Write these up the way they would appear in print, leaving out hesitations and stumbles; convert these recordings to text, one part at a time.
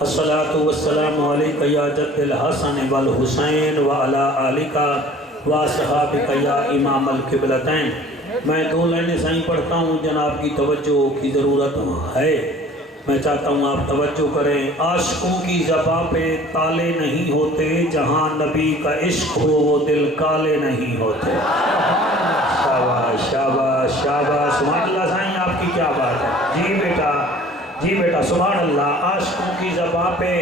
الصلاۃ والسلام علیک یا جد الحسن والحسین وعلی آلک واصحابک یا امام القبلتین۔ میں دو لائنیں سائیں پڑھتا ہوں، جناب کی توجہ کی ضرورت ہے، میں چاہتا ہوں آپ توجہ کریں۔ عاشقوں کی زباں پہ تالے نہیں ہوتے، جہاں نبی کا عشق ہو وہ دل کالے نہیں ہوتے۔ شاباش شاباش شاباش، سبحان اللہ سائیں، آپ کی کیا بات ہے۔ جی بیٹا سبحان اللہ۔ عاشقوں کی زباں پہ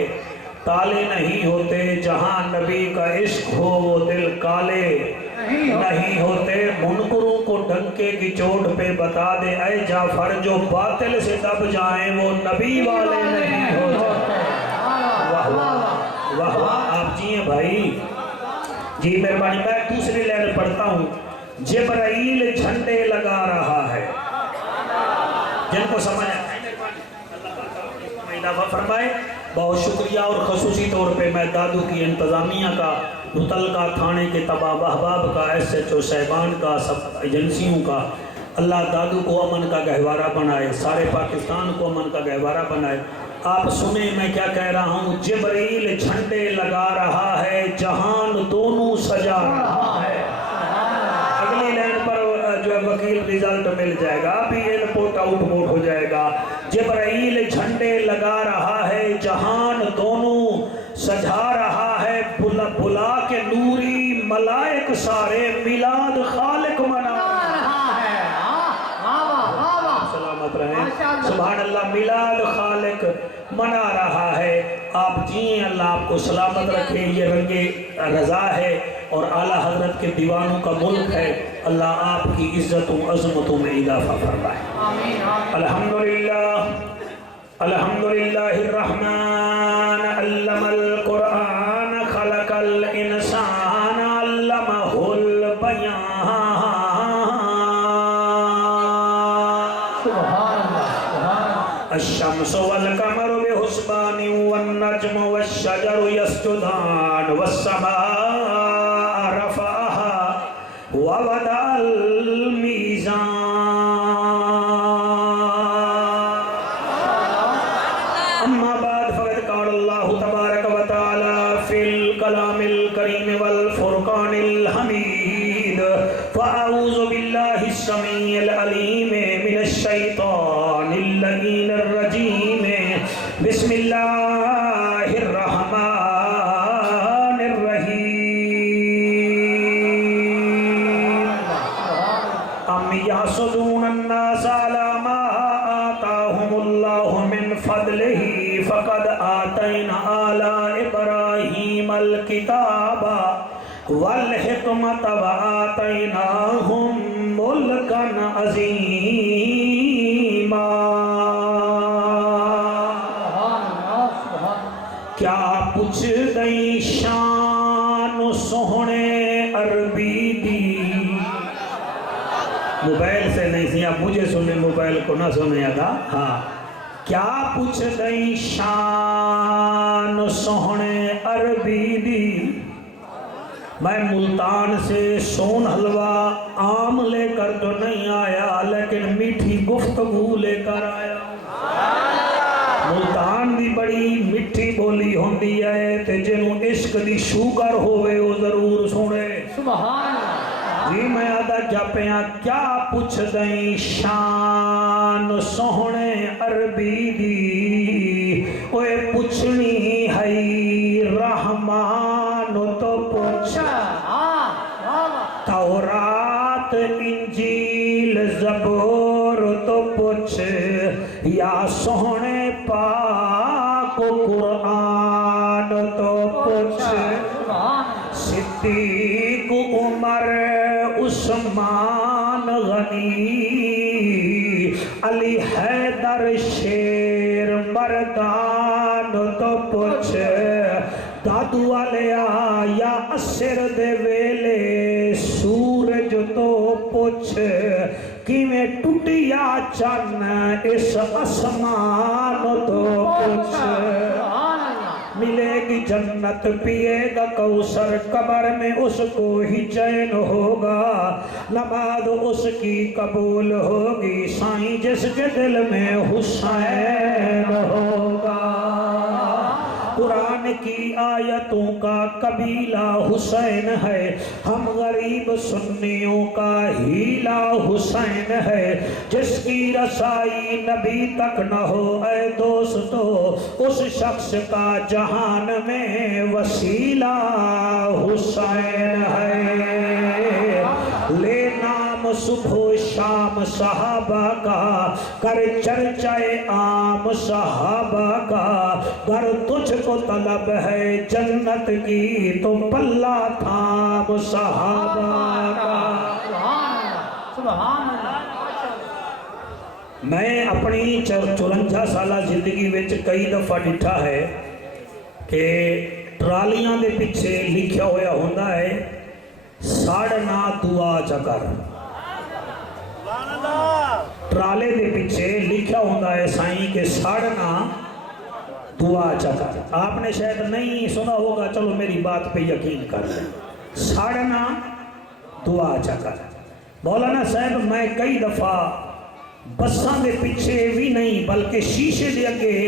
تالے نہیں ہوتے، جہاں نبی کا عشق ہو وہ دل کالے نہیں ہوتے۔ منکروں کو ڈنکے کی چوٹ پہ بتا دے اے جعفر، جو باطل سے دب جائیں وہ نبی والے نہیں ہوتے۔ واہ واہ واہ واہ، آپ جی ہیں بھائی، جی مہربانی۔ میں دوسری لائن پڑھتا ہوں۔ جبرائیل جھنڈے لگا رہا ہے، جن کو سمجھ فرمائے بہت شکریہ۔ اور خصوصی طور پہ میں دادو کی انتظامیہ کا، متعلقہ تھانے کے تباہ احباب کا، ایس ایچ او صاحبان کا، سب ایجنسیوں کا، اللہ دادو کو امن کا گہوارہ بنائے، سارے پاکستان کو امن کا گہوارہ بنائے۔ آپ سنیں میں کیا کہہ رہا ہوں۔ جبرائیل جھنڈے لگا رہا ہے، جہان دونوں سجا رہا ہے۔ اگلی لائن پر جو ہے وکیل ریزلٹ مل جائے گا، ابھی انپوٹ آؤٹ پوٹ ہو جائے گا۔ جبرائیل جھنڈے لگا رہا ہے، جہان دونوں سجا رہا ہے، بلا کے نوری ملائک سارے میلاد خالق منا رہا ہے۔ سلامت رہیں، سبحان اللہ، میلاد خالق منا رہا ہے۔ آپ جئیں، اللہ آپ کو سلامت رکھے۔ یہ رنگ رضا ہے اور اعلیٰ حضرت کے دیوانوں کا ملک ہے۔ اللہ آپ کی عزت و عظمتوں میں اضافہ فرمائے۔ الحمدللہ الحمدللہ الرحمن علم القرآن خلق الانسان علمہ البیان۔ الشمس والقمر بحسبان والنجم والشجر يسجدان والسماء رفعها ووضع الميزان۔ أما بعد فقد قال الله تبارك وتعالى في الكلام الكريم والفرقان الحميد: فأعوذ بالله السميع العليم من الشيطان اللعين الرجيم، بسم الله الرحمن الرحيم۔ أم يحسدون الناس على ما آتاهم الله من فضله فقد آتينا آل إبراهيم الكتاب والحكمة وآتيناهم ملكا عظيما۔ کیا پوچھ دئی شان سوہنے عربی دی۔ موبائل سے نہیں سی، آپ مجھے سنیں، موبائل کو نہ سنیں ادا۔ ہاں، کیا پوچھ دئی شان سوہنے عربی دی۔ میں ملتان سے سون حلوہ عام لے کر تو نہیں آیا، لیکن میٹھی گفتگو لے کر آیا۔ ملتان دی بڑی مٹھی بولی ہوندی ہے، تے جنوں عشق دی شوگر ہوئے وہ ضرور سنے۔ سبحان اللہ۔ جی میں آدھا جاپیاں، کیا پوچھ دیں شان سوہنے عربی دی، اوے پوچھنی ہے رحمان تو پوچھ، تورات انجیل زبور تو پوچھ، یا سوہنے پاک قرآن تو پوچھ، صدیق عمر عثمان غنی علی حیدر شیر مردان تو پوچھ، دادو والیا یا اسر دے ویلے سورج تو پوچھ، کیویں ٹوٹیا چن اس آسمان تو پوچھ، ملے گی جنت پیے گا کوثر، قبر میں اس کو ہی چین ہوگا، نماز اس کی قبول ہوگی، سائیں جس کے دل میں حسین ہوگا۔ قرآن کی آیتوں کا قبیلہ حسین ہے، ہم غریب سنیوں کا ہیلا حسین ہے، جس کی رسائی نبی تک نہ ہو اے دوستو، اس شخص کا جہان میں وسیلہ حسین ہے۔ لے نام صبح و شام صحابہ کا، کر چرچائے عام صحابہ کا، گر تجھ کو طلب ہے جنت کی تو پلہ تھام صحابہ کا۔ سبحان اللہ۔ میں اپنی 54 سالہ زندگی وچ کئی دفعہ ڈٹھا ہے کہ ٹرالیاں دے پیچھے لکھیا ہویا ہوندا ہے ساڑنا دعا چکر۔ ٹرالے دے پیچھے لکھیا ہوندا ہے سائیں کہ ساڑنا دعا چکر۔ آپ نے شاید نہیں سنا ہوگا، چلو میری بات پہ یقین کر لیں۔ ساڑنا دعا چکر۔ مولانا صاحب میں کئی دفعہ بساں دے پیچھے بھی نہیں بلکہ شیشے دے اگے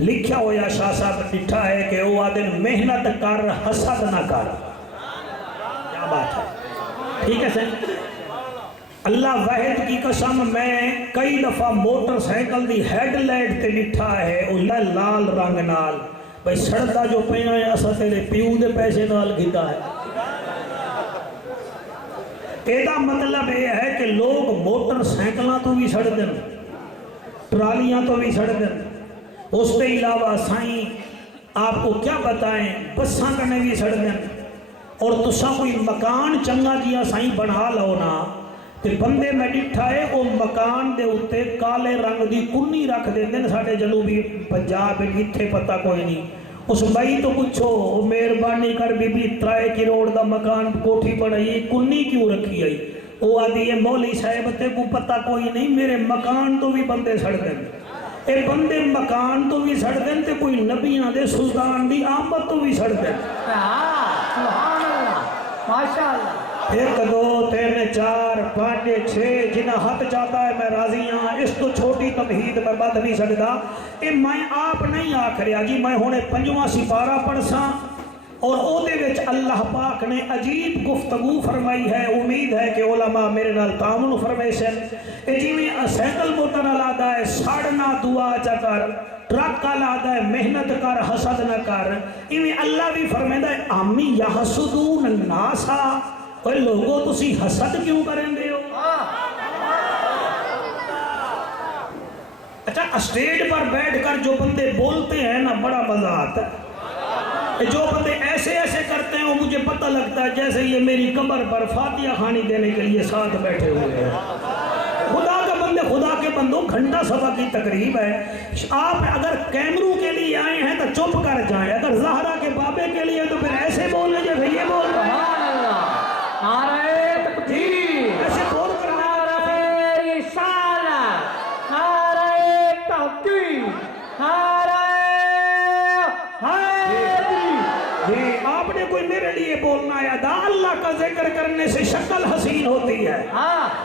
لکھیا ہویا شاہ صاحب ڈٹھا ہے کہ وہ آدن محنت کر حسد نہ کر۔ کیا بات ہے، ٹھیک ہے سر؟ اللہ واحد کی قسم میں کئی دفعہ موٹر سائیکل دی ہیڈ لائٹ تے لکھا ہے وہ لال رنگ نال، بھئی سڑکا جو پہنا ہے اسا تیرے پیو دے پیسے نال گھتا ہے۔ ایدہ مطلب یہ ہے کہ لوگ موٹر سائیکلاں تو بھی سڑ دیں، ٹرالیاں تو بھی سڑ دیں، اس کے علاوہ سائیں آپ کو کیا بتائیں بساں کرنے بھی سڑ دیں، اور تساں کوئی مکان چنگا جیا سائیں بنا لو نا تے بندے میں ڈٹھا ہے وہ مکان دے اتے کالے رنگ دی کنی رکھ دیں دیں ساڑھے جنوبی پنجاب اتھے پتہ کوئی نہیں، اس بھائی تو کچھو مہربانی کر بی بی 3 کروڑ دا مکان کوٹھی بڑھائی کنی کیوں رکھی آئی؟ وہ آدھی ہے مولی صاحب تے کو پتہ کوئی نہیں میرے مکان تو بھی بندے سڑ دیں، اے بندے مکان تو بھی سڑ دیں تے کوئی نبیاں دے سلطان دی آمد تو بھی سڑ دیں۔ سبحان اللہ، ماشاءاللہ۔ 1 2 3 4 5 6 جنہ ہاتھ جاتا ہے میں راضی ہاں، اس تو چھوٹی تمہید میں بد نہیں سکتا۔ اے میں آپ نہیں آکھ رہا جی، میں ہونے 5واں سپارہ پڑھ ساں اور او دے وچ اللہ پاک نے عجیب گفتگو فرمائی ہے، امید ہے کہ علماء میرے نال تعاون فرمائے سن۔ اے جی میں سائیکل موٹر لادا ہے ساڑنا دعا چکر، ٹرک کا لادا ہے محنت کر حسد نہ کر، ایویں اللہ بھی فرمائے ہے امی یحسدون الناس، اوے لوگوں تسی حسد کیوں کریں دے ہو؟ اچھا اسٹیج پر بیٹھ کر جو بندے بولتے ہیں نا بڑا مزہ آتا ہے، جو بندے ایسے ایسے کرتے ہیں وہ مجھے پتہ لگتا ہے جیسے یہ میری قبر پر فاتحہ خوانی دینے کے لیے ساتھ بیٹھے ہوئے ہیں۔ خدا کا بندے خدا کے بندوں گھنٹہ سبا کی تقریب ہے، آپ اگر کیمروں کے لیے آئے ہیں تو چپ کر جائیں، اگر زہرہ کے بابے کے لیے تو پھر ایسے بول لیں جیسے یہ بول رہے ہیں۔ نعرہ تکبیر، ایسے بول کر نعرہ رسالت، نعرہ تحقیق، نعرہ حیدری۔ جی آپ نے کوئی میرے لیے بولنا ہے، ادا اللہ کا ذکر کرنے سے شکل حسین ہوتی ہے،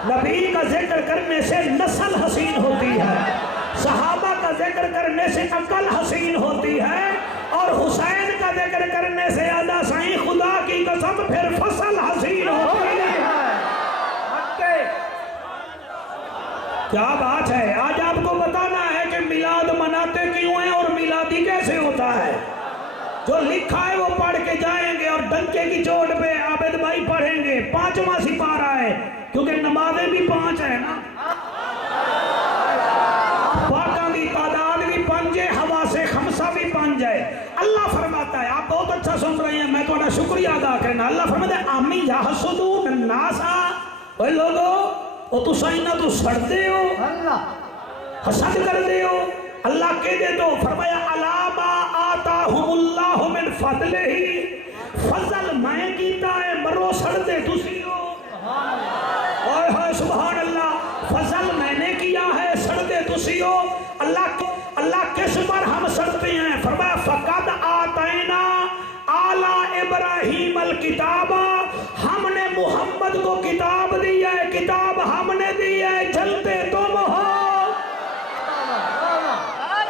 نبی کا ذکر کرنے سے نسل حسین ہوتی ہے، صحابہ کا ذکر کرنے سے عقل حسین ہوتی ہے، اور حسین کا ذکر کرنے سے ادا سائیں خدا کی قسم پھر فصل حسین ہوتی ہے۔ کیا بات ہے، آج آپ کو بتانا ہے کہ میلاد مناتے کیوں ہیں اور میلادی کیسے ہوتا ہے۔ جو لکھا ہے وہ پڑھ کے جائیں گے اور ڈنکے کی چوٹ پہ عابد بھائی پڑھیں گے، 5واں سپارہ ہے کیونکہ نمازیں بھی 5 ہیں نا، پاکاں کی تعداد بھی 5 ہے، حواس خمسہ بھی 5 ہے۔ اللہ فرماتا ہے، آپ بہت اچھا سن رہے ہیں، میں تمہارا شکریہ ادا کرنا۔ اللہ فرماتا ہے امی یحسدون الناس، اے لوگو او تساں انہاں تو سڑتے ہو، حسد کرتے ہو۔ اللہ کہہ دے تو فرمایا علامہ آتاہم اللہ من فضل ہی، فضل میں کیتا ہے مرو سڑتے تسی ہو۔ اوہ ہوئے سبحان اللہ، فضل میں نے کیا ہے سڑتے تسی ہو۔ اللہ کس پر ہم سڑتے ہیں؟ فرمایا فقد آتینا آلَ ابراہیم الکتاب، ہم نے محمد کو کتاب دی ہے، کتاب ہم نے دی ہے، جلتے تم ہو۔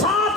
7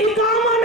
51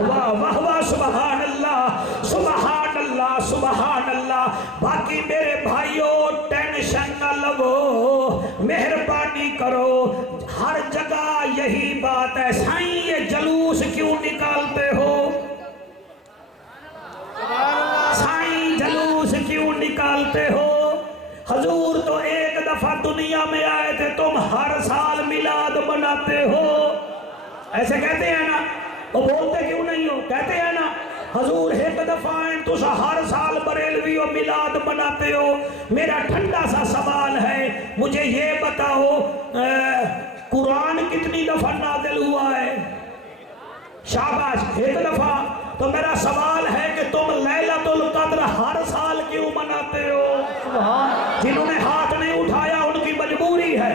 واہ واہ واہ واہ سبحان اللہ سبحان اللہ سبحان اللہ۔ باقی میرے بھائیوں ٹینشن نہ لو، مہربانی کرو، ہر جگہ یہی بات ہے۔ سائیں یہ جلوس کیوں نکالتے ہو؟ سائیں جلوس کیوں نکالتے ہو؟ حضور تو ایک دفعہ دنیا میں آئے تھے، تم ہر سال میلاد مناتے ہو، ایسے کہتے ہیں نا؟ وہ بولتے کیوں نہیں ہو؟ کہتے ہیں نا حضور ایک دفعہ آئے تو ہر سال بریلوی و میلاد مناتے ہو۔ میرا ٹھنڈا سا سوال ہے، مجھے یہ بتاؤ قرآن کتنی دفعہ نازل ہوا ہے؟ شاباش، ایک دفعہ۔ تو میرا سوال ہے کہ تم لیلۃ القدر ہر سال کیوں مناتے ہو؟ جنہوں نے ہاتھ نہیں اٹھایا ان کی مجبوری ہے،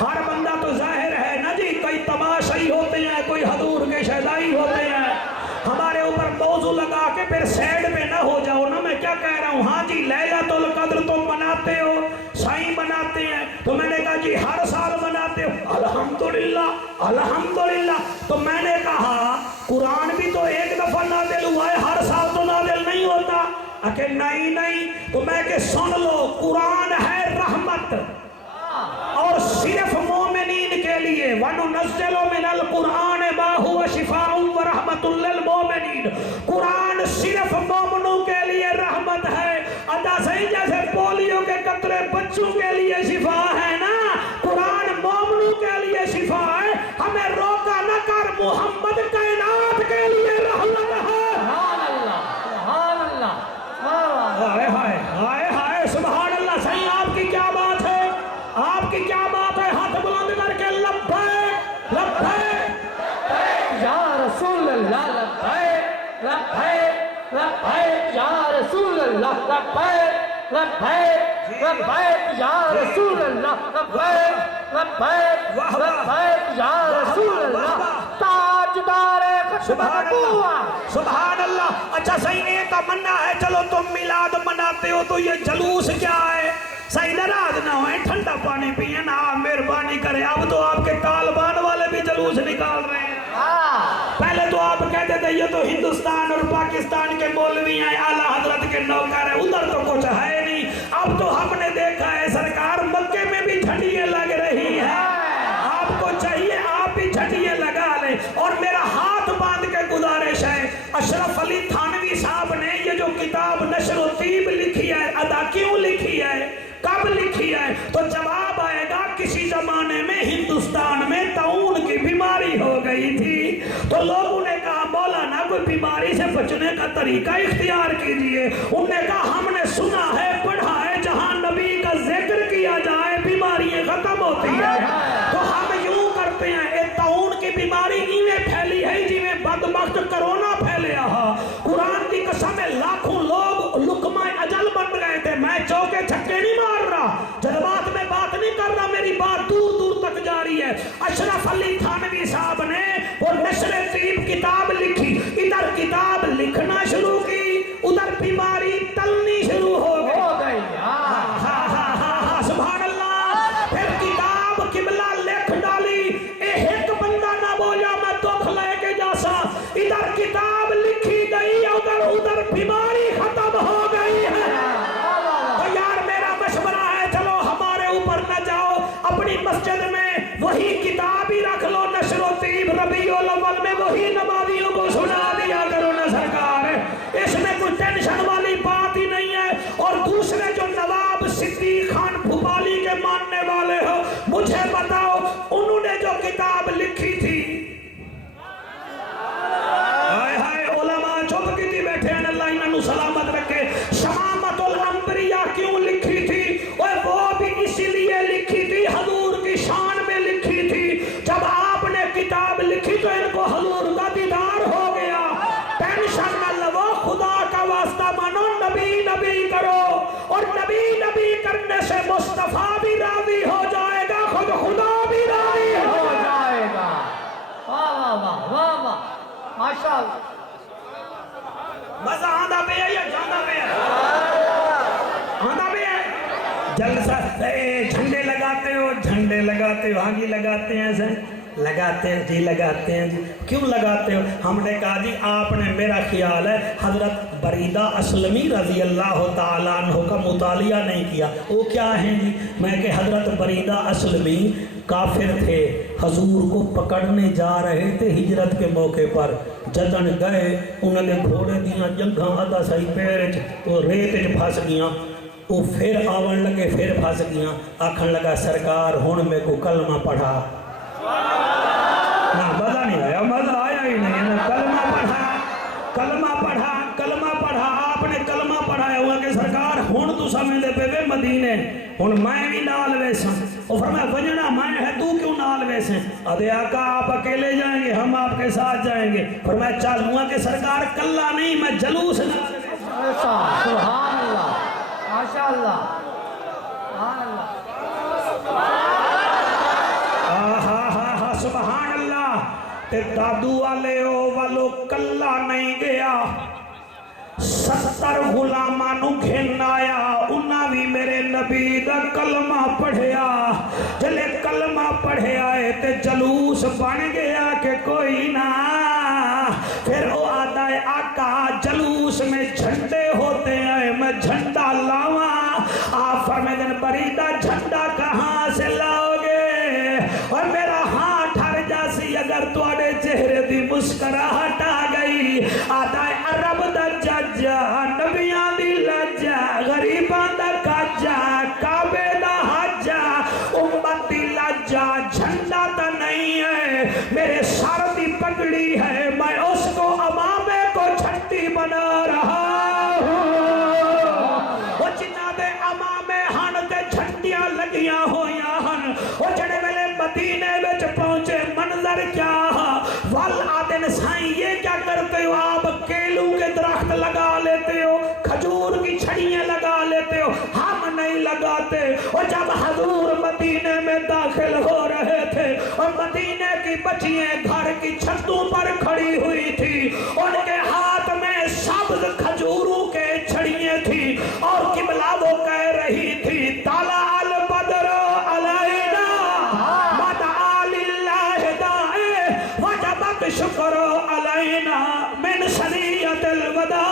ہر بندہ تو ظاہر ہے نا جی، کئی تماشائی ہوتے ہیں، کوئی حضور کے شہدائی ہوتے ہیں، ہمارے اوپر موضوع لگا کے پھر سیڈ پہ نہ ہو جاؤ نا، میں کیا کہہ رہا ہوں؟ ہاں جی لیلۃ القدر تم مناتے ہو، سائیں مناتے ہیں، تو میں نے کہا جی ہر سال مناتے ہو، الحمدللہ الحمدللہ۔ تو میں نے کہا قرآن بھی تو ایک دفعہ نازل ہوا ہے، ہر سال تو نازل نہیں ہوتا۔ کہ نہیں نہیں، تو میں کہ سن لو، قرآن ہے رحمت اور صرف مومنین کے لیے، وَنُنَزِّلُ مِنَ الْقُرْآنِ مَا هُوَ شِفَاءٌ وَرَحْمَةٌ لِّلْمُؤْمِنِينَ، قرآن صرف مومنوں کے لیے رحمت ہے۔ ادا صحیح جیسے پولیو کے قطرے بچوں کے لیے شفا ہے نا، قرآن مومنوں کے لیے شفا ہے۔ ہمیں روکا نہ کر، محمد کائنات کے لیے رحمت ہے۔ سبحان اللہ سبحان اللہ، ہائے ہائے ہائے ہائے سبحان اللہ۔ صحیح آپ کی کیا بات ہے؟ آپ کی کیا بات ہے؟ ہاتھ بلند کر کے لبیک لبیک یا رسول اللہ، لبیک لبیک لبیک یا رسول اللہ، لبیک لبیک لبیک یا رسول اللہ، لبیک لبیک لبیک یا رسول اللہ، تاجدار سبحان اللہ سبحان اللہ۔ اچھا صحیح ایک تمنا ہے، چلو تم میلاد مناتے ہو تو یہ جلوس کیا ہے؟ صحیح ناراض نہ ہوئے، ٹھنڈا پانی پیئے نا، آپ مہربانی کریں۔ اب تو آپ کے طالبان والے بھی جلوس نکال رہے ہیں۔ پہلے تو آپ کہتے تھے یہ تو ہندوستان اور پاکستان کے مولوی ہیں، اعلیٰ حضرت کے نوکر ہیں، ادھر تو کچھ ہے نہیں۔ اب تو ہم نے دیکھا ہے سرکار مکے میں بھی جھنڈیاں لگ رہی ہیں، آپ کو چاہیے آپ بھی جھنڈیاں لگا لیں۔ اور میرا ہاتھ باندھ کے گزارش ہے، اشرف علی تھانوی صاحب نے یہ جو کتاب نشر و طیب لکھی ہے، ادا کیوں لکھی ہے، کب لکھی ہے؟ تو جواب آئے گا کسی زمانے میں ہندوستان میں طاعون کی بیماری ہو گئی تھی، تو لوگوں نے کہا مولانا کوئی بیماری سے بچنے کا طریقہ اختیار کیجئے۔ انہوں نے کہا ہم نے سنا ہے پڑھا ہے جہاں نبی کا ذکر کیا جائے بیماریاں ختم ہوتی ہیں، تو ہم یوں کرتے ہیں، ایک طاعون کی بیماری ایویں پھیلی ہے جی میں بدبخت کرونا پھیلیا ہا۔ قرآن کی قسم ہے لاکھوں لوگ لقمہ اجل بن گئے تھے۔ میں چوکے چھکے نہیں مار رہا، جذبات میں بات نہیں کر رہا، میری بات دور دور تک جاری ہے۔ اشرف علی تھانوی صاحب نے وہ نشر طیب کتاب لکھی، ادھر کتاب لکھنا شروع کی، ادھر بیماری تلنی شروع ہو گئی۔ سبحان اللہ۔ پھر کتاب قبلہ لکھ ڈالی، ایک بندہ نہ بولا میں دکھ لے کے جاسا، ادھر کتاب لکھی گئی، ادھر بیماری ختم ہو گئی ہے۔ تو یار میرا مشورہ ہے، چلو ہمارے اوپر نہ جاؤ، اپنی مسجد میں وہی کتاب ہی رکھ لو، نشر و طیب ربیع الاول میں وہی نمازیوں کو سنا دیا کرو نا سرکار، اس میں کوئی ٹینشن والی بات ہی نہیں ہے۔ اور دوسرے جو نواب صدیق خان بھوپالی کے ماننے والے ہو، مجھے بتاؤ انہوں نے جو کتاب لکھی تھی، ہائے ہائے علماء چپ کی تھی بیٹھے ہیں، اللہ انہوں سلامت رکھے، شمامت الانبیاء کیوں لکھی تھی؟ وہ بھی اسی لیے لکھی تھی، حضور کی شان میں لکھی تھی۔ جب آپ نے کتاب لکھی تو ان کو حضور کا دیدار ہو گیا۔ ٹینشن نہ لو، خدا کا واسطہ مانو، نبی نبی کرو، اور نبی نبی کرنے سے مصطفیٰ بھی راضی ہو جائے گا، خود خدا بھی راضی ہو جائے گا۔ واہ واہ واہ واہ، ماشاءاللہ۔ مزہ آندہ پہ ہے یا جاندہ پہ ہے؟ آندہ پہ ہے؟ جلسہ جھنڈے لگاتے ہو، جھنڈے لگاتے ہو، آگی لگاتے ہیں ایسے لگاتے ہیں جی لگاتے ہیں جی. کیوں لگاتے ہو؟ ہم نے کہا جی آپ نے میرا خیال ہے حضرت بریدہ اسلمی رضی اللہ تعالیٰ عنہ کا مطالعہ نہیں کیا. وہ کیا ہیں جی؟ میں کہ حضرت بریدہ اسلمی کافر تھے, حضور کو پکڑنے جا رہے تھے ہجرت کے موقع پر. جدن گئے انہوں نے گھوڑے دیاں جنگاں ادا سائی پیرچ وہ ریت پھس گیاں. وہ پھر آون لگے پھر پھس گیاں. آکھن لگا سرکار ہن میں کو کلمہ پڑھا. نہ مزہ نہیں آیا, مزہ آیا ہی نہیں. کلمہ پڑھا کلمہ پڑھا کلمہ پڑھا. آپ نے کلمہ پڑھایا ہوا کہ سرکار ہن تو سمجھے پہ وے مدینے ہن میں بھی نال ویساں. وہ فرمایا بجنا میں ہے تو کیوں نال ویسے؟ ادے آقا آپ اکیلے جائیں گے ہم آپ کے ساتھ جائیں گے. فرمایا چل ہوا کہ سرکار کلہ نہیں میں جلوس نال ویساں. سبحان اللہ ماشاء اللہ سبحان اللہ سبحان اللہ. تے دادو والے او والو کلہ نہیں گیا, 70 غلاماں نو گھن آیا. انہاں بھی میرے نبی دا کلمہ پڑھیا. جلے کلمہ پڑھیا ہے تے جلوس بن گیا کہ کوئی نہ. پھر وہ آتا ہے آقا جلوس میں جھنڈے ہوتے ہیں میں جھنڈا لاواں. آپ فرمائے دن بریدہ جھنڈا کہاں سے لاؤ گے؟ اور میرا ہاتھ ہر جاسی اگر تواڈے چہرے دی مسکراہٹ آ گئی. آتا ہے عرب دا ججا نبیاں دی لجا غریباں دا کاجا کعبے دا حجا امت دی لجا. جھنڈا تا نہیں ہے میرے سر دی پگڑی ہے, میں اس کو امامے کو جھنڈی بنا رہا ہوں. وہ جنہ دے امامے ہن تے جھنڈیاں لگیاں ہویاں ہن. وہ جڑے ویلے مدینے وچ پہنچے منظر کیا ول آدن سائیں یہ کیا کرتے ہو آپ؟ کیلوں کے درخت لگا لیتے ہو, کھجور کی چھڑیاں لگا لیتے ہو, ہم نہیں لگاتے. اور جب حضور مدینے میں داخل ہو رہے تھے اور مدینے کی بچیاں گھر کی چھتوں پر کھڑی ہوئی تھی, ان کے ہاتھ میں سبز کھجوروں کے چھڑیاں تھی اور قبلہ وہ کہہ رہی تھی طلع البدر علینا ودعا للہ داعی وجبت شکر علینا من سنیت الوداع.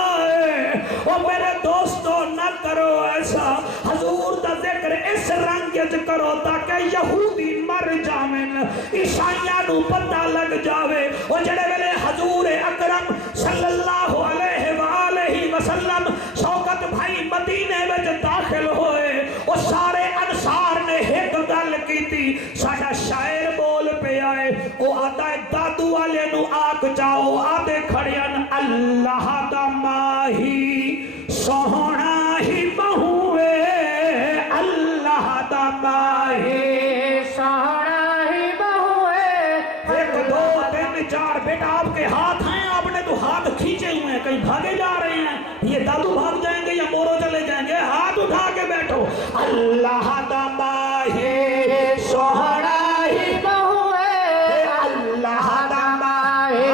او میرے دوستو نہ کرو ایسا, حضور دا ذکر اس رنگت کرو تاکہ یہودی مر جاویں, عیسائیاں نو پتہ لگ جاوے. او جڑے ویلے حضور اکرم صلی اللہ علیہ وآلہ وسلم شوکت بھائی مدینے وچ داخل ہوئے, او سارے انصار نے ایک گل کیتی. ساڈا شاعر بول پہ آئے, او آتا ہے دادو والے نو آگ جاؤ آدھے کھڑیاں اللہ دا ماہی سوہنا ہی بہوے, اللہ دا ماہی سوہنا ہی بہوے. 1 2 3 4 بیٹا آپ کے ہاتھ ہیں, آپ نے تو ہاتھ کھینچے ہوئے ہیں, کہیں بھاگے جا رہے ہیں. یہ دادو بھاگ جائیں گے یا مورو چلے جائیں گے؟ ہاتھ اٹھا کے بیٹھو. اللہ دا ماہی سوہنا ہی بہوے, اللہ دا ماہی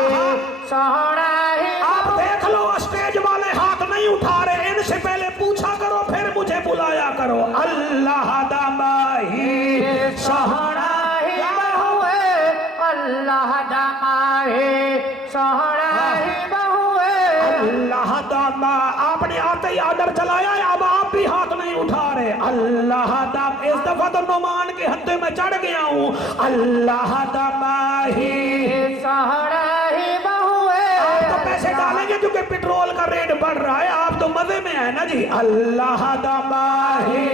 سوہنا ہی. آپ دیکھ لو اسٹیج والے ہاتھ نہیں اٹھا رہے, ان سے پہلے پوچھا کرو پھر مجھے بلایا کرو. اللہ دا ماہی سوہنا ہی بہوے, اللہ دا ماہی سوہنا ہی بہوے. اللہ دا ماں. آپ نے آتے ہی آڈر چلایا ہے, اب آپ بھی ہاتھ نہیں اٹھا رہے. اللہ دا, اس دفعہ تو نعمان کے ہتھے میں چڑھ گیا ہوں. اللہ دا ماہی سوہنا ہی بہوے. آپ تو پیسے ڈالیں گے کیونکہ پیٹرول کا ریٹ بڑھ رہا ہے, آپ تو مزے میں ہیں نا جی. اللہ دا ماہی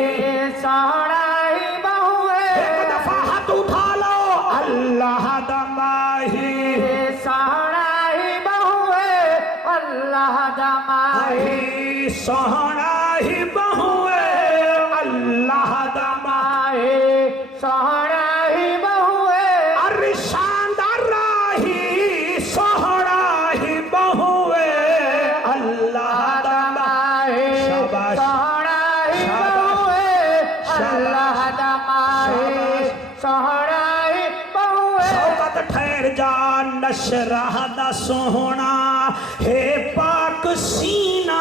سوہنا ہی بہوے. ایک دفعہ ہاتھ اٹھا لو. اللہ دا ماہی سوہنا ہی بہوے, اللہ دا ماہی سوہنا ہی بہوے, اللہ دا ماہی سوہنا ہی بہوے. ارشان دا راہی سوہنا ہی بہوے, اللہ دا ماہی شاباش سوہنا ہی بہوے, اللہ دا ماہی سوہنا ہی بہوے. شوکت ٹھہر جا نشرہ دا سوہنا ہے پاک سینہ.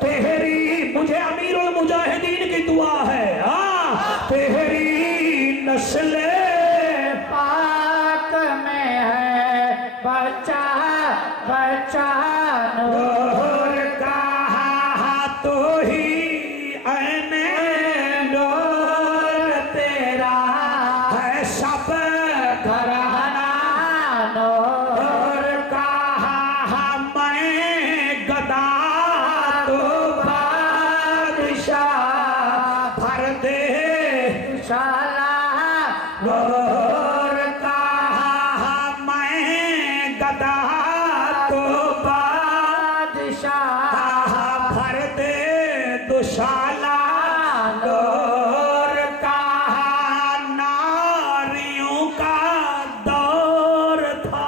تیری مجھے امیر المجاہدین کی دعا ہے تیری نسل پاک میں ہے بچہ بچہ نور کہا تو ہی عین نور تیرا ہے سب گھرانا نور کہا میں گدا تو بادشاہ بھر دے شالا نور کہا میں گدا تو بادشاہ بھر دے دوشالا نور کہا ناریوں کا دور تھا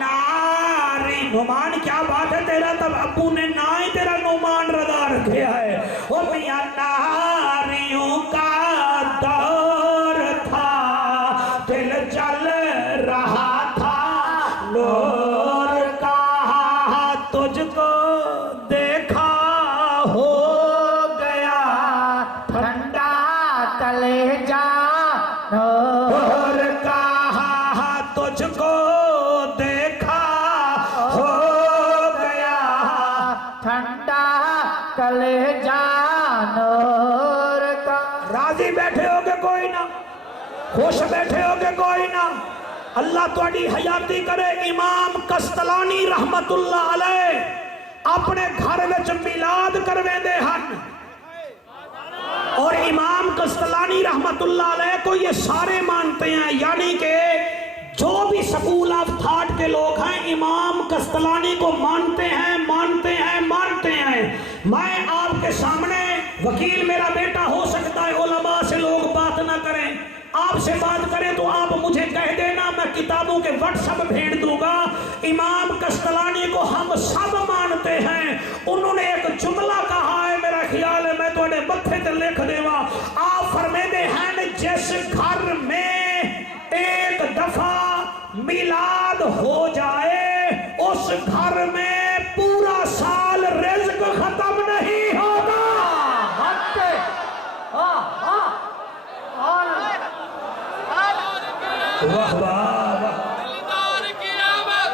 ناری نعمان کیا بات ہے تیرا تب ابو نے نہ ہی تیرا نعمان رضا رکھیا ہے اور میاں ناریوں کا دور تھا دل جل رہا تھا نور کہا تجھ کو دیکھا ہو گیا ٹھنڈا تلے جا نور کہا تجھ کو دیکھا ہو گیا ٹھنڈا تلے جا نور کا راضی بیٹھے ہو کہ کوئی نہ خوش بیٹھے ہو کہ کوئی نہ اللہ تواڈی حیاتی کرے امام کستلانی رحمت اللہ علیہ اپنے گھر وچ میلاد کرویں دے ہن اور امام کستلانی رحمت اللہ علیہ کو یہ سارے مانتے ہیں یعنی کہ جو بھی سکول آف تھاٹ کے لوگ ہیں امام کستلانی کو مانتے ہیں مانتے ہیں مانتے ہیں میں آپ کے سامنے وکیل میرا بیٹا ہو سکتا ہے علماء سے لوگ بات نہ کریں آپ سے بات کریں تو آپ مجھے کہہ دینا میں کتابوں کے واٹس ایپ بھیج دوں گا امام کستلانی کو ہم سب مانتے ہیں انہوں نے ایک جملہ کہا ہے میرا خیال ہے میں تواڈے متھے تے لکھ دیواں آپ فرمیندے ہیں جس گھر میں ایک دفعہ میلاد ہو جائے اس گھر میں پورا سال رزق ختم نہیں ہوگا واہ واہ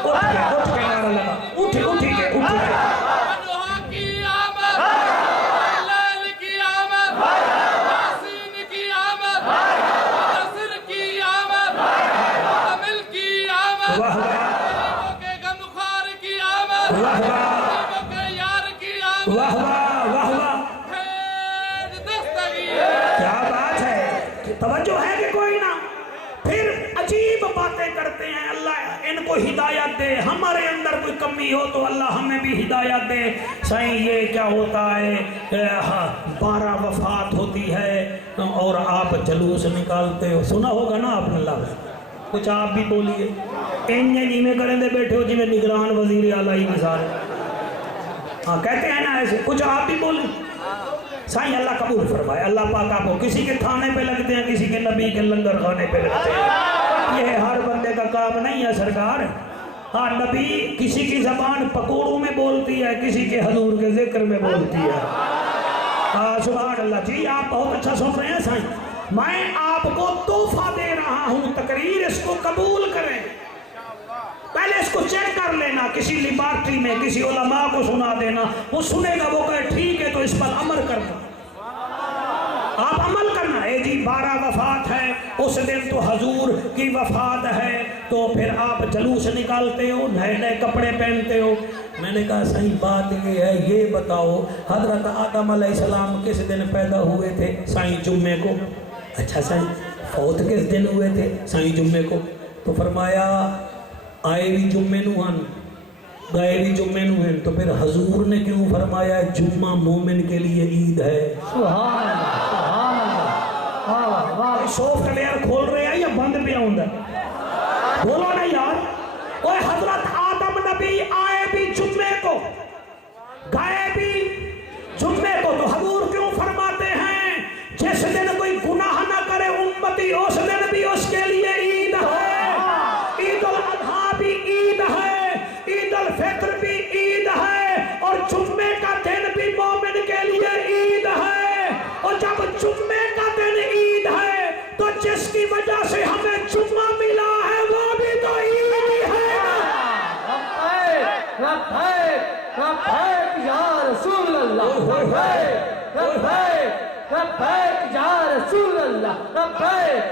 اٹھ کے نعرہ لگا اٹھی کے واہ واہ واہ واہ کیا بات ہے توجہ ہے کہ کوئی نہ پھر عجیب باتیں کرتے ہیں اللہ ان کو ہدایت دے ہمارے اندر کوئی کمی ہو تو اللہ ہمیں بھی ہدایت دے سائیں یہ کیا ہوتا ہے 12 وفات ہوتی ہے اور آپ جلوس نکالتے ہو سنا ہوگا نا آپ نے اللہ کچھ آپ بھی بولیے جی میں کریں دے بیٹھے ہو جی میں نگران وزیر اعلیٰ مثال ہاں کہتے ہیں نا ایسے کچھ آپ بھی بولیں سائیں اللہ قبول فرمائے اللہ پاک آپ کو کسی کے تھانے پہ لگتے ہیں کسی کے نبی کے لنگر خانے پہ لگتے ہیں یہ ہر بندے کا کام نہیں ہے سرکار ہاں نبی کسی کی زبان پکوڑوں میں بولتی ہے کسی کے حضور کے ذکر میں بولتی ہے ہاں سبحان اللہ جی آپ بہت اچھا سن رہے ہیں سائیں میں آپ کو تحفہ دے رہا ہوں تقریر اس کو قبول کریں پہلے اس کو چیک کر لینا کسی لیبارٹری میں کسی علماء کو سنا دینا وہ سنے گا وہ کہے ٹھیک ہے تو اس پر عمل کرنا آپ عمل کرنا ہے جی 12 وفات ہے اس دن تو حضور کی وفات ہے تو پھر آپ جلوس نکالتے ہو نئے نئے کپڑے پہنتے ہو میں نے کہا صحیح بات یہ ہے یہ بتاؤ حضرت آدم علیہ السلام کس دن پیدا ہوئے تھے سائیں جمعے کو اچھا سائیں فوت کس دن ہوئے تھے سائیں جمعے کو تو فرمایا آئے بھی جمعے نو ہن گئے بھی جمعے نو ہن تو پھر حضور نے کیوں فرمایا جمعہ مومن کے لیے عید ہے سبحان اللہ سافٹ ویئر کھول رہے ہیں یا بند پہ آؤں بولو نا یار اوہ حضرت آدم نبی آئے بھی جمعے کو گئے بھی جمعے کو تو حضور کیوں فرماتے ہیں جس دن کوئی گناہ نہ کرے امتی اس دن بھی اس کے لیے عید ہے عید الاضحیٰ بھی عید ہے عید الفطر بھی عید ہے لبیک یا رسول اللہ، لبیک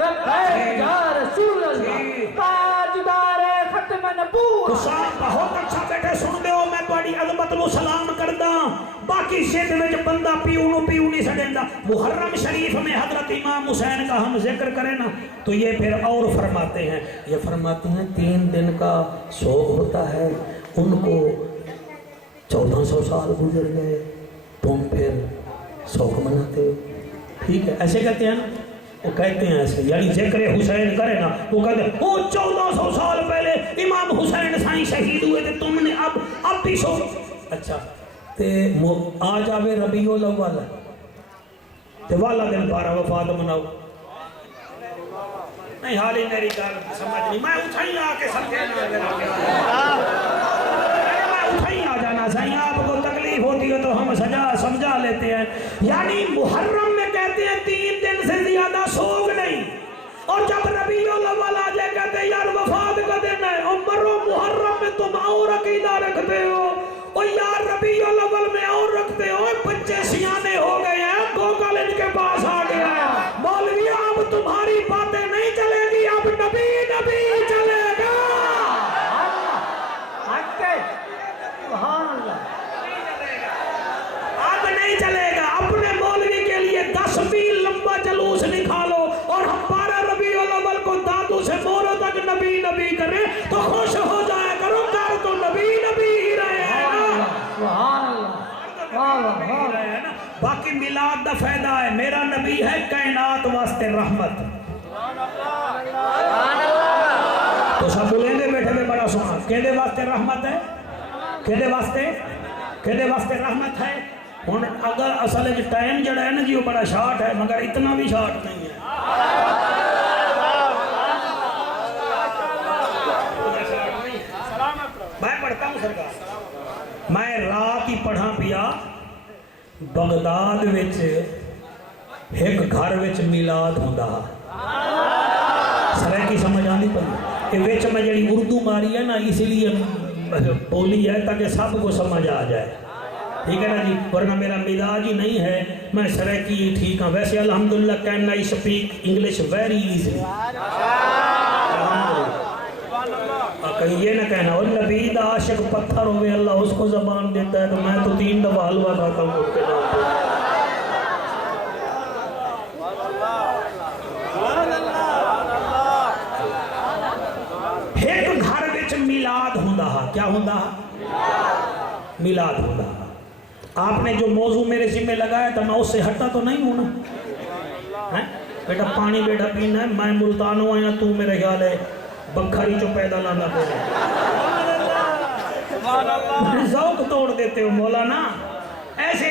لبیک یا رسول اللہ، تاجدار ختم نبوت۔ حسین بہت اچھا بیٹھے سن دے ہو، میں تھوڑی عظمت نو سلام کردا، باقی شد وچ بندہ پیو نہیں سڑیندا۔ محرم شریف میں حضرت امام حسین کا ہم ذکر کریں نا تو یہ پھر اور فرماتے ہیں، یہ فرماتے ہیں 3 دن کا سوگ ہوتا ہے، ان کو 1400 سال گزر گئے، تم پھر سوگ مناتے ہو، ٹھیک ہے؟ ایسے کہتے ہیں نا، وہ کہتے ہیں ایسے، یعنی ذکر حسین کرے نا وہ کہتے ہیں وہ 1400 سال پہلے امام حسین سائیں شہید ہوئے تھے، تم نے اب بھی سو۔ اچھا تے آج آوے ربیع الاول تے والا دن 12 وفات مناؤ، نہیں حالی میری گل سمجھ نہیں، میں اٹھائی آ کے سمجھے نا، میں اٹھائی آ جانا سائیں، آپ کو تکلیف ہوتی ہے تو ہم سمجھا لیتے ہیں۔ یعنی محرم میں کہتے ہیں 3 دن سے زیادہ سوگ نہیں، اور جب ربیع الاول آ جائے کہتے ہیں یار وفات کا دن ہے، اور مرو محرم میں تم اور عقیدہ رکھتے ہو، اور یار ربیع الاول میں اور رکھتے ہو، بچے سیانے ہو گئے ہیں، گوگل ان کے پاس آ گیا ہے، مولوی اب تمہاری باتیں نہیں چلے گی، اب نبی چلے گا۔ اب نہیں چلے گا، اپنے مولوی کے لیے 10 میل لمبا جلوس نکالو، اور ہم 12 ربیع الاول کو دادو سے مورو تک نبی کریں تو خوش ہو جایا کرو، کر تو نبی ہی رہے ہیں نا۔ باقی میلاد دا فائدہ ہے، میرا نبی ہے کائنات واسطے رحمت، تو سب بولیں دے بیٹھے میں بڑا سنا، کہدے واسطے رحمت ہے، کہدے واسطے رحمت ہے۔ ہن اگر اصل ٹائم جڑا ہے نا جی وہ بڑا شارٹ ہے، مگر اتنا بھی شارٹ نہیں ہے، میں پڑھتا ہوں سرکار، میں رات ہی پڑھا پیا بغداد وچ ایک گھر وچ میلاد ہوندا، سرے کی سمجھ آندی پئی، کہ وچ میں جڑی اردو ماری ہے نا اس لیے بولی ہے تاکہ سب کو سمجھ آ جائے، ٹھیک ہے نا جی، ورنہ میرا مزاج ہی نہیں ہے، میں سرائکی ٹھیک ہوں، ویسے الحمدللہ can I speak English very easy, کہیں یہ نہ کہنا اور نبی دا عاشق پتھر ہوئے اللہ اس کو زبان دیتا ہے، تو میں تو 3 دفعہ حلوہ کھاتا ہوں اس کے نام پہ۔ ایک گھر وچ میلاد ہوندا، کیا ہوندا؟ میلاد ہوندا۔ آپ نے جو موضوع میرے ذمہ لگایا تھا میں اس سے ہٹا تو نہیں ہوں نا، بیٹا پانی بیٹا پینا ہے، میں ملتانوں آیا تو میرے خیال ہے بکھری جو پیدا لانا پڑے، ذوق توڑ دیتے ہو مولانا، ایسے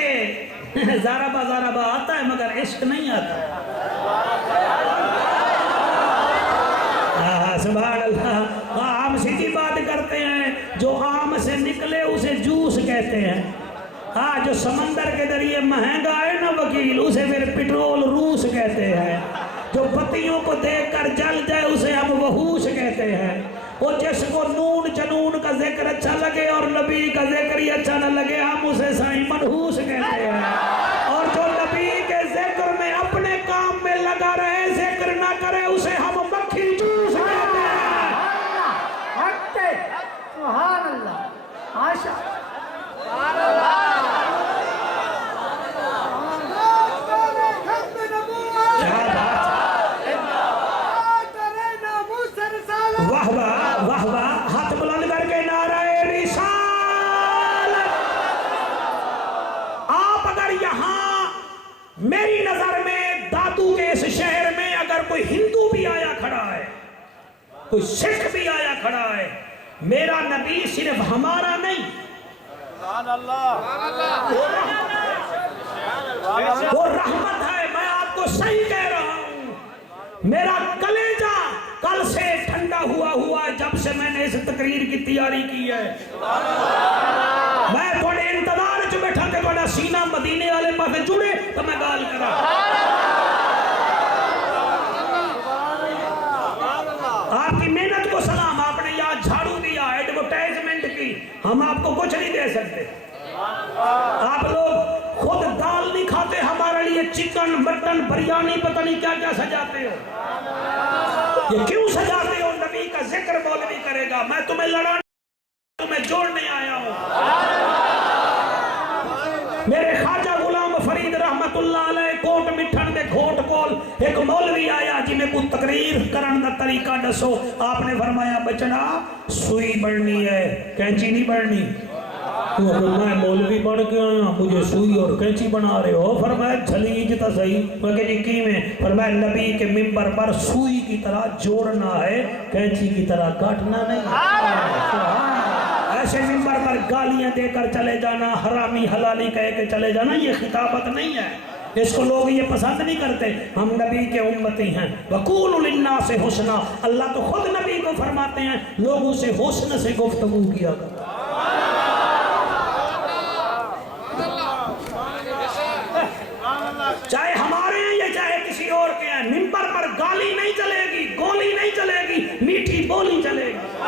زاربا آتا ہے مگر عشق نہیں آتا ہے، سبحان اللہ۔ ہم سیدھی بات کرتے ہیں، جو آم سے نکلے اسے جوس کہتے ہیں، ہاں جو سمندر کے ذریعے مہنگا ہے نا وکیل اسے پھر پٹرول روس کہتے ہیں، جو بتیوں کو دیکھ کر جل جائے اسے ہم وحوش کہتے ہیں، وہ جس کو نون جنون کا ذکر اچھا لگے اور نبی کا ذکر ہی اچھا نہ لگے ہم اسے سائیں منحوس کہتے ہیں، اور جو نبی کے ذکر میں اپنے کام میں لگا رہے ذکر نہ کرے اسے ہم مکھی جوس کہتے ہیں۔ سبحان اللہ، ماشاء واہ واہ واہ واہ، ہاتھ بلند کر کے نعرہ رسالت۔ آپ اگر یہاں میری نظر میں دادو کے اس شہر میں اگر کوئی ہندو بھی آیا کھڑا ہے، کوئی سکھ بھی آیا کھڑا ہے، میرا نبی صرف ہمارا نہیں، وہ رحمت ہے، میں آپ کو صحیح کہہ رہا ہوں، میرا کلیجہ کل سے ٹھنڈا ہوا ہے جب سے میں نے اس تقریر کی تیاری کی ہے، میں تھوڑے انتظار چ بیٹھا کہ تھوڑا سینہ مدینے والے پاس جڑے تو میں گال کرا، آپ کی محنت کو سلام، آپ نے یہاں جھاڑو دیا، ایڈورٹائزمنٹ کی، ہم آپ کو کچھ نہیں دے سکتے، آپ لوگ خود دال نہیں کھاتے، ہمارے لیے چکن مٹن بریانی پتہ نہیں کیا کیا سجاتے ہو۔ یہ کیوں سجاتے ہو؟ نبی کا ذکر مولوی کرے گا، میں تمہیں لڑانے تمہیں جوڑنے آیا ہوں۔ میرے خواجہ غلام فرید رحمت اللہ علیہ کوٹ مٹھن دے گھوٹ کول ایک مولوی آیا جی میں کو تقریر کرن دا طریقہ دسو۔ آپ نے فرمایا بچڑا سوئی بڑھنی ہے، کینچی نہیں بڑھنی۔ میں مولوی بن کے آیا، مجھے سوئی اور کینچی بنا رہے ہو؟ فرمایا جھلیج تا صحیح۔ میں کہ جی کی میں؟ فرمایا نبی کے منبر پر سوئی کی طرح جوڑنا ہے، کینچی کی طرح کاٹنا نہیں۔ ایسے منبر پر گالیاں دے کر چلے جانا، حرامی حلالی کہہ کے چلے جانا، یہ خطابت نہیں ہے۔ اس کو لوگ یہ پسند نہیں کرتے۔ ہم نبی کے امتی ہیں۔ وَقُولُوا لِلنَّاسِ حُسْنًا، اللہ تو خود نبی کو فرماتے ہیں لوگوں سے حسن سے گفتگو کیا کرو۔ چاہے ہمارے ہیں یا چاہے کسی اور کے ہیں، منبر پر گالی نہیں چلے گی، گولی نہیں چلے گی، میٹھی بولی چلے گی۔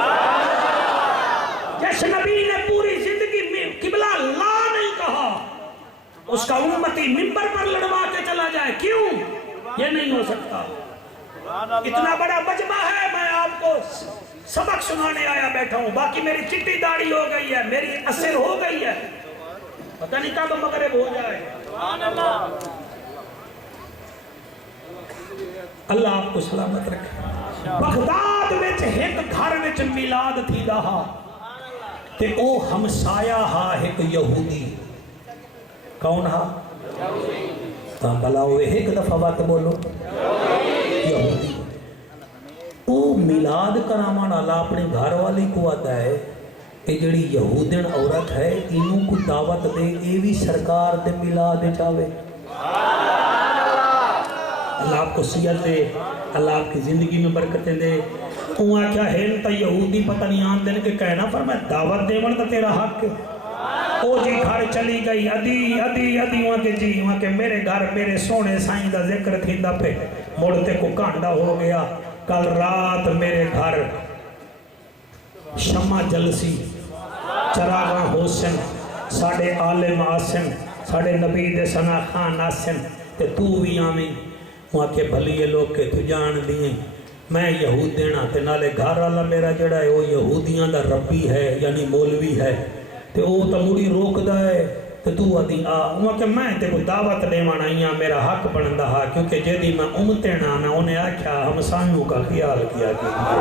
جس نبی نے پوری زندگی میں قبلہ لا نہیں کہا، اس کا امتی منبر پر لڑوا کے چلا جائے، کیوں؟ یہ نہیں ہو سکتا۔ اتنا بڑا مجمع ہے، میں آپ کو سبق سنانے آیا بیٹھا ہوں، باقی میری چٹی داڑھی ہو گئی ہے، میری اثر ہو گئی ہے، پتہ نہیں کب مغرب ہو جائے۔ اللہ آپ کو سلامت رکھے۔ بغداد وچ ایک گھر وچ میلاد تھی دا تے او ہمسایا ہا ایک یہودی۔ کون ہا؟ تاں بلاؤ ایک دفعہ بات بولو، یہودی۔ او میلاد کرامان اللہ اپنی گھر والی کو آتا ہے کہ جڑی یہودین عورت ہے انہوں کو دعوت دے، اے بھی سرکار دے میلاد چاہے۔ اللہ آپ کو صحت دے، اللہ آپ کی زندگی میں برکتیں دے۔ وہاں کیا ہے تا یہودی پتہ نہیں آن دینے کے کہنا، پر میں دعوت دے ون تا تیرا حق ہے۔ او جی گھر چلی گئی، ادھی وہاں کے جی وہاں کے میرے گھر میرے سونے سائیں دا ذکر تھی دا پہ مڑتے کو کانڈا ہو گیا۔ کل رات میرے گھر شمع جلسی، چراغاں حسن، ساڑھے عالم آسن، ساڑھے نبی دے ثنا خان آسن، تے تو بھی آمین۔ وہاں کے بھلیے لوگ کے تو جان دیئیں میں یہود دینا، تے نالے گھر والا میرا جڑا ہے وہ یہودیاں دا ربی ہے یعنی مولوی ہے، تے وہ تا مڑی روک دا ہے، تے تو آدھی آ۔ وہاں کہ میں تے کو دعوت دے مانا ہیاں میرا حق بندہ ہا، کیونکہ جیدی میں امتینا میں انہیں آکھیا ہم سانوں کا خیال کیا کیجئے۔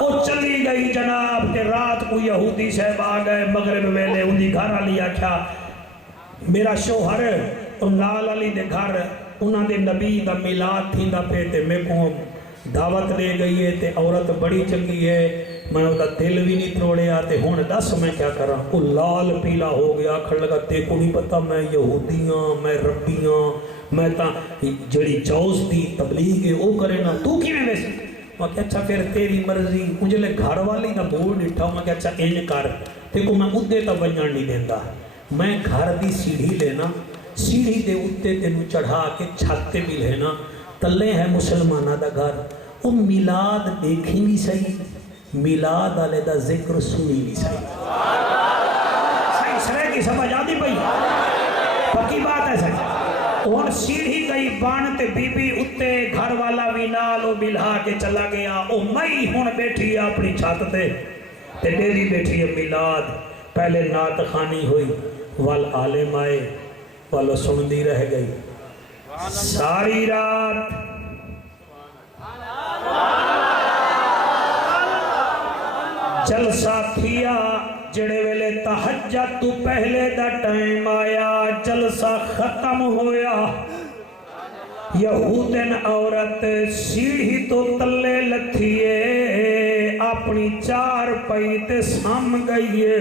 وہ چلی گئی جناب کہ رات کو یہودی صاحب آ گئے، مغرب ویلے انہی گھر علی آکھیا میرا شوہر نال علی دے گھر انہاں دے نبی دا میلاد تھی دا پہ تے میں کو دعوت دے گئی ہے تے عورت بڑی چنگی ہے، میں وہ دا دل بھی نہیں تروڑے آتے، ہون دس میں کیا کر رہا ہوں۔ لال پیلا ہو گیا، کھڑ لگا تے کو نہیں پتا میں یہودیاں میں ربیاں میں تا جڑی جوز دی تبلیغ ہے وہ کرے نا، تو کی میں ویسے؟ میں کہ اچھا پھر تیری مرضی، مجھے لے گھر والی دا بور ڈٹھا ہوں، میں کہ اچھا این کر تے کو میں ادھے تا بنیان نہیں دیندہ، میں گھر دی سیڑھی لینا، سیڑھی دے اتے تینوں چڑھا کے چھاتے بھی لینا، تلے ہے مسلمانہ دا گھر، وہ میلاد دیکھی بھی صحیح، میلاد آلے دا ذکر سنی بھی صحیح۔ صحیح سرے کی سمجھ آدھی بھئی پکی بات ہے صحیح۔ اور سیڑھی گئی بانتے بی بی اتے گھر والا بھی نالو بلہا کے چلا گیا، او مئی ہون بیٹھی ہے اپنی چھات تے ڈیری بیٹھی ہے میلاد، پہلے نات خانی ہوئی والعالم آئے والو سندی رہ گئی ساری رات۔ جلسہ تھیا جڑے ویلے تہجد تو پہلے دا ٹائم آیا، جلسہ ختم ہویا، یہودن عورت سیڑھی تو تلے لتھیے اپنی چار پئیتے سام گئیے،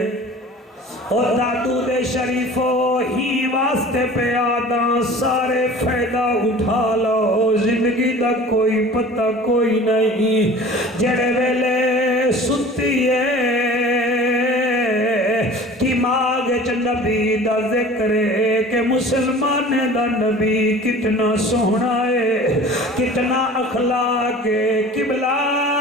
اور دادو دے شریفو ہی واسطے پہ آدھاں سارے فیدہ اٹھا لو، زندگی دا کوئی پتہ کوئی نہیں، جڑے ویلے ستی ہے دماغ چ نبی دا ذکر ہے کہ مسلمان دا نبی کتنا سونا ہے، کتنا اخلاق ہے، قبلہ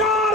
4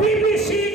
BBC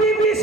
BBC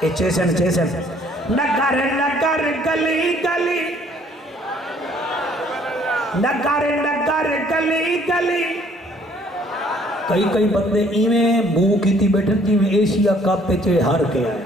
چیسن نگر نگر گلی گلی نگر نگر گلی گلی کئی بندے ایویں منہ کیتی بیٹھن جی میں ایشیا کپ پہ چے ہار کے آئے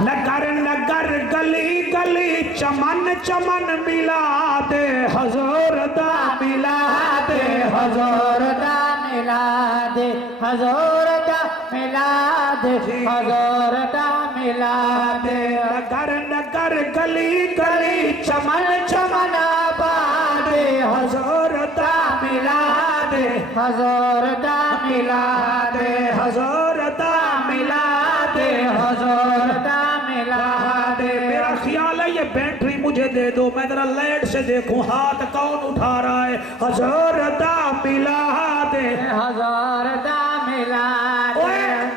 نگر نگر گلی گلی چمن چمن میلاد حضور دا میلاد حضور دا میلاد حضور دا میلاد حضور دا میلاد نگر نگر گلی گلی چمن چمن آباد حضور دا میلاد حضور دا میلاد حضور دا میلاد حضور دا میلاد میرا خیال ہے یہ بیٹری مجھے دے دو میں ذرا لائٹ سے دیکھوں ہاتھ کون اٹھا رہا ہے حضور دا میلاد حضور دا میلاد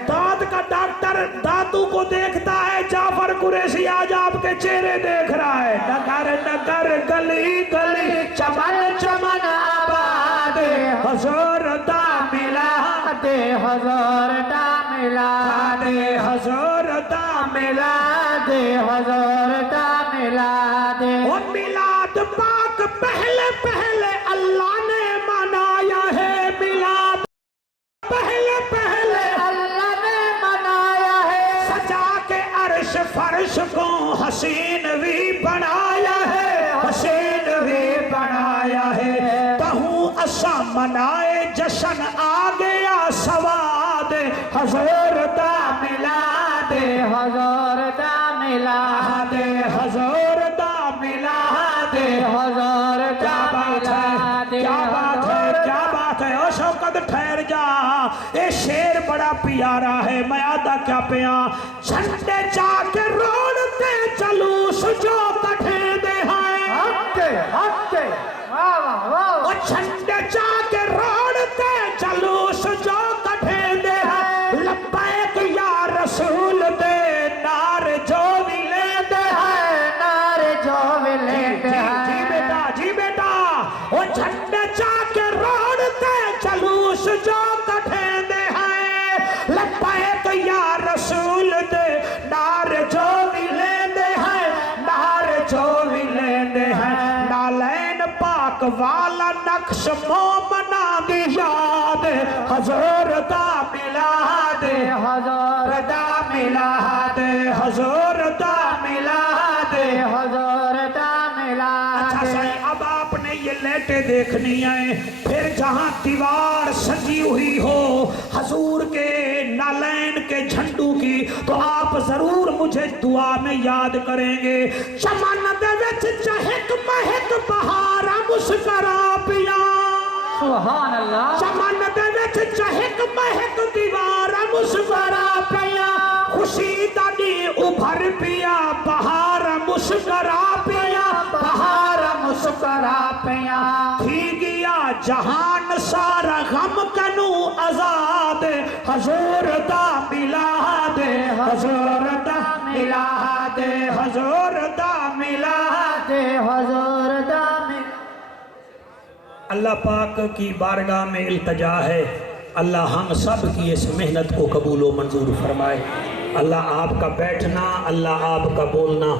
دانت کا ڈاکٹر دانتوں کو دیکھتا ہے جعفر قریشی آج آپ کے چہرے دیکھ رہا ہے نگر نگر گلی گلی چمن چمن آباد حضور دا میلاد حضور دا میلاد حضور دا میلاد حضور دا میلاد وہ میلاد پاک پہلے پہلے اللہ نے منایا ہے میلاد پہلے پہلے اللہ نے منایا ہے سجا کے عرش فرش کو حسین بھی بنایا ہے حسین بھی بنایا ہے کہوں اسا منائے جشن آ گیا سواد حضور دا میلاد حضور دا میلاد حضور دا میلاد حضور دا میلاد کیا بات ہے کیا بات ہے او شوکت ٹھہر جا اے شیر بڑا پیارا ہے میں آدھا کیا پیا جھنڈے جا کے روڑتے جلوس جو کٹھے دے ہیں ہکتے واہ واہ واہ اور جھنڈے جا کے روڑتے جلوس جو کٹھے دے ہیں لبیک یا رسول دے نار جو بھی لے دے ہیں نار جو بھی لیتے ہیں جی بیٹا وہ جھنڈے جا کے روڑتے جلوس جو کٹھے دے ہیں لبیک یا رسول دے نار جو بھی لے دے ہیں نار جو بھی لے دے ہیں نالین پاک والا نقش مومنا دی یاد حضور دا میلاد حضور دا میلاد حضور دا میلاد حضور دا میلاد اچھا صحیح اب آپ نے یہ لیٹیں دیکھنی ہیں پھر جہاں دیوار سجی ہوئی ہو حضور کے نالین کے جھنڈوں کی تو آپ ضرور مجھے دعا میں یاد کریں گے چمن دے وچ چہک مہک بہارا مسکرا پیا سبحان اللہ چمن دے وچ چہک مہک دیوارا مسکرا پیا خوشی دانی ابھر پیا بہار مسکرا پیا بہار مسکرا پیا تھی گیا جہان سارا غم کنو آزاد حضور دا میلاد حضور دا میلاد حضور دا میلاد حضور دا میلاد اللہ پاک کی بارگاہ میں التجا ہے اللہ ہم سب کی اس محنت کو قبول و منظور فرمائے اللہ آپ کا بیٹھنا اللہ آپ کا بولنا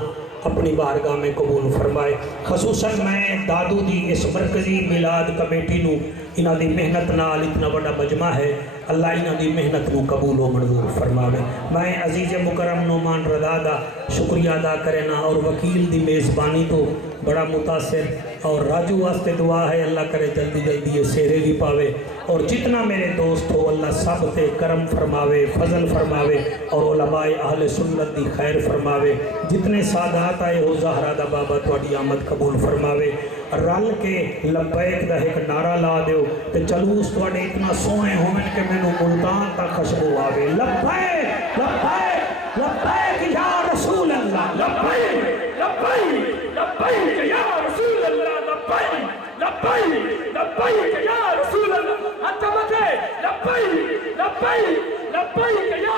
اپنی بارگاہ میں قبول فرمائے خصوصاً میں دادو دی اس مرکزی میلاد کمیٹی نو انہاں دی محنت نال اتنا بڑا مجمع ہے اللہ انہاں دی محنت نو قبول و منظور فرماوے میں عزیز مکرم نعمان رضا دا شکریہ ادا کرنا اور وکیل دی میزبانی تو بڑا متاثر اور راجو واسطے دعا ہے اللہ کرے جلدی جلدی یہ سیرے بھی پاوے اور جتنا میرے دوست ہو اللہ سب تے کرم فرماوے فضل فرماوے اور علماء اہل سنت دی خیر فرماوے جتنے سادات آئے ہو زہرہ دا بابا تواڈی آمد قبول فرماوے رل کے لبیک دا ایک نعرہ لا دیو تے جلوس تواڈے اتنا سوئے ہوئن کہ مینوں ملتان تک خوشبو آوے لبیک لبیک لبیک یا رسول اللہ لبیک لبیک لبیک یا رسول اللہ لبیک لبیک لبیک یا رسول اللہ حتى متى لبيك لبيك لبيك يا